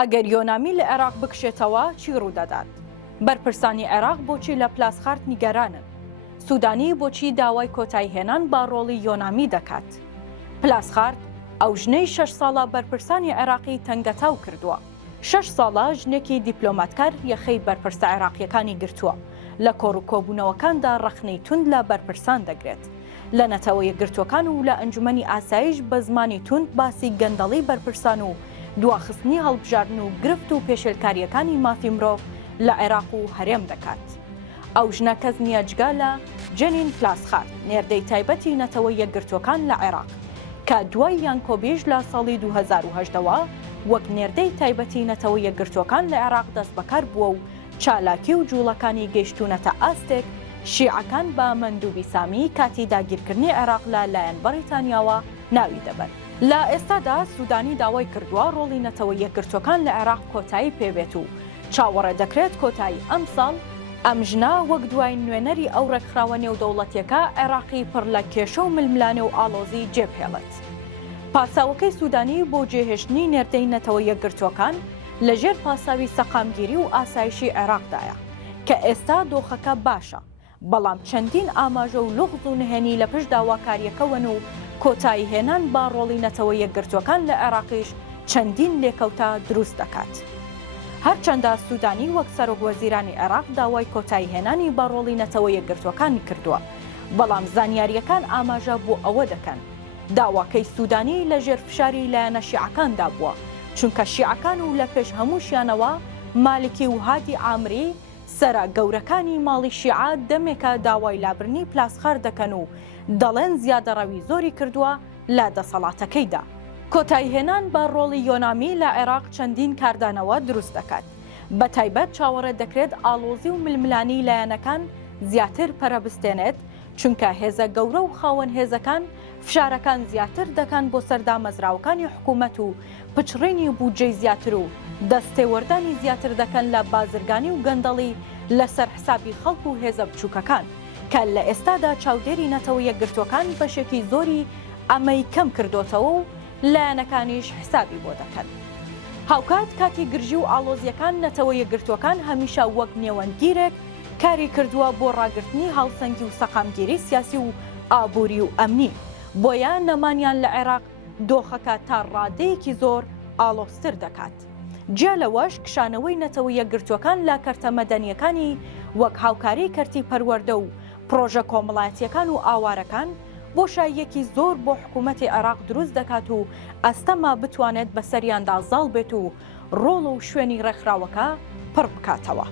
ئەگەر یۆنامی لە عێراق بکشێتەوە چی ڕوودەدات؟ بەرپرسانی عێراق بۆچی لە پلاسخارد نیگەرانن؟ سوودانی بۆچی داوای کۆتایهێنان با ڕۆڵی یۆنامی دەکات؟ پلاسخارد ئەو ژنەی 6 ساڵە بەرپرسانی عێراقی تەنگەتاو کردووە. 6 ساڵە ژنێکی دیپلۆماتکار یەخەی بەرپرسە عێراقیەکانی گرتووە. لە کۆڕوکۆبوونەوەکاندا ڕەخنەی توند لە بەرپرسان دەگرێت. لە نەتەوە یەکگرتوەکان و لە ئەنجومەنی ئاسایش بە زمانی توند باسی گەندەڵی بەرپرسان و دواخستنی هەڵبژاردن و گرفت و پێشێلکاریەکانی مافی مرۆڤ لە عێراق و هەرێم دەکات. ئەو ژنە کەس نییە جگا لە جەنین پلاسخارد، نێردەی تایبەتی نەتەوە یەکگرتوەکان لە عێراق کە دوای یانکۆبیش لە ساڵی 2008ەوە وەک نێردەی تایبەتی نەتەوە یەکگرتوەکان لە عێراق دەست بەکار بووە و چالاکی و جوڵەکانی گەیشتونەتە ئاستێک شیعەکان بە مەندوبی سامی کاتی داگیرکردنی عێراق لە لایەن بەریتانیاوە ناوی دەبن. لە ئێستادا سوودانی داوای کردووە ڕۆڵی نەتەوە یەکگرتوەکان لە عێراق کۆتایی پێبێت و چاوەڕێ دەکرێت کۆتایی ئەم ساڵ ئەم ژنە وەک دوای نوێنەری ئەو ڕێکخراوە نێودەوڵەتیەکە عێراقی پڕ لە کێشە و ململانێ و ئاڵۆزی جێبهێڵێت. پاساوەکەی سوودانی بۆ جێهێشتنی نێردەی نەتەوە یەکگرتوەکان لەژێر پاساوی سەقامگیری و ئاسایشی عێراقدایە کە ئێستا دۆخەکە باشە، بەڵام چەندین ئاماژە و لوغز و نهێنی لە پشت داواکاریەکەون و کۆتایی هێنان با ڕۆڵی نەتەوە یەکگرتوەکان لە عێراقیش چەندین لێکەوتە دروست دەکات. هەرچەندە سوودانی وەک سەرۆکوەزیرانی عێراق داوای کۆتایی هێنانی با ڕۆڵی نەتەوە یەکگرتوەکانی کردووە، بەڵام زانیاریەکان ئاماژە بۆ ئەوە دەکەن داواکەی سوودانی لە ژێر فشاری لایەنە شیعەکاندا بووە، چونکە شیعەکان و لە پێش هەمووشیانەوە مالکی و هادی عامری سەرە گەورەکانی ماڵی شیعە دەمێکە داوای لابرنی پلاسخار دەکەن و دەڵێن زیادەڕەوی زۆری کردووە لە دەسەڵاتەکەیدا. کۆتایهێنان بە ڕۆڵی یۆنامی لە عێراق چەندین کاردانەوە دروست دەکات. بە تایبەت چاوەڕێ دەکرێت ئاڵۆزی و ململانی لایەنەکان زیاتر پەرەبستێنێت، چونکە هێزە گەورە و خاوەن هێزەکان فشارەکان زیاتر دەکەن بۆ سەردامەزراوەکانی حکوومەت و پچڕینی بودجەی زیاتر و دەستێوەردانی زیاتر دەکەن لە بازرگانی و گەندەڵی لەسەر حسابی خەڵک و هێزە بچووکەکان کە لە ئێستادا چاودێری نەتەوە یەکگرتوەکان بەشێکی زۆری ئەمەی کەم کردوتەوە و لایەنەکانیش حسابی بۆ دەکەن. هاوکات کاتی گرژی و ئاڵۆزیەکان نەتەوە یەکگرتوەکان هەمیشە وەک نێوەندگیرێک کاری کردووە بۆ ڕاگررتنی هاوسەنگی و سەقامگیری سیاسی و ئابووری و ئەمنی، بۆیە نەمانیان لە عێراق دۆخەکە تا ڕادەیەکی زۆر ئاڵۆزتر دەکات. جیا لەوەش کشانەوەی نەتەوە یەکگرتوەکان لە کەرتە مەدەنیەکانی وەک هاوکاری کەرتی پەروەردە و پرۆژە کۆمەڵایەتیەکان و ئاوارەکان بۆشاییەکی زۆر بۆ حکوومەتی عێراق دروست دەکات و ئەستەما بتوانێت بەسەریاندا زاڵ بێت و ڕۆڵ و شوێنی ڕێکخراوەکە پڕ بکاتەوە.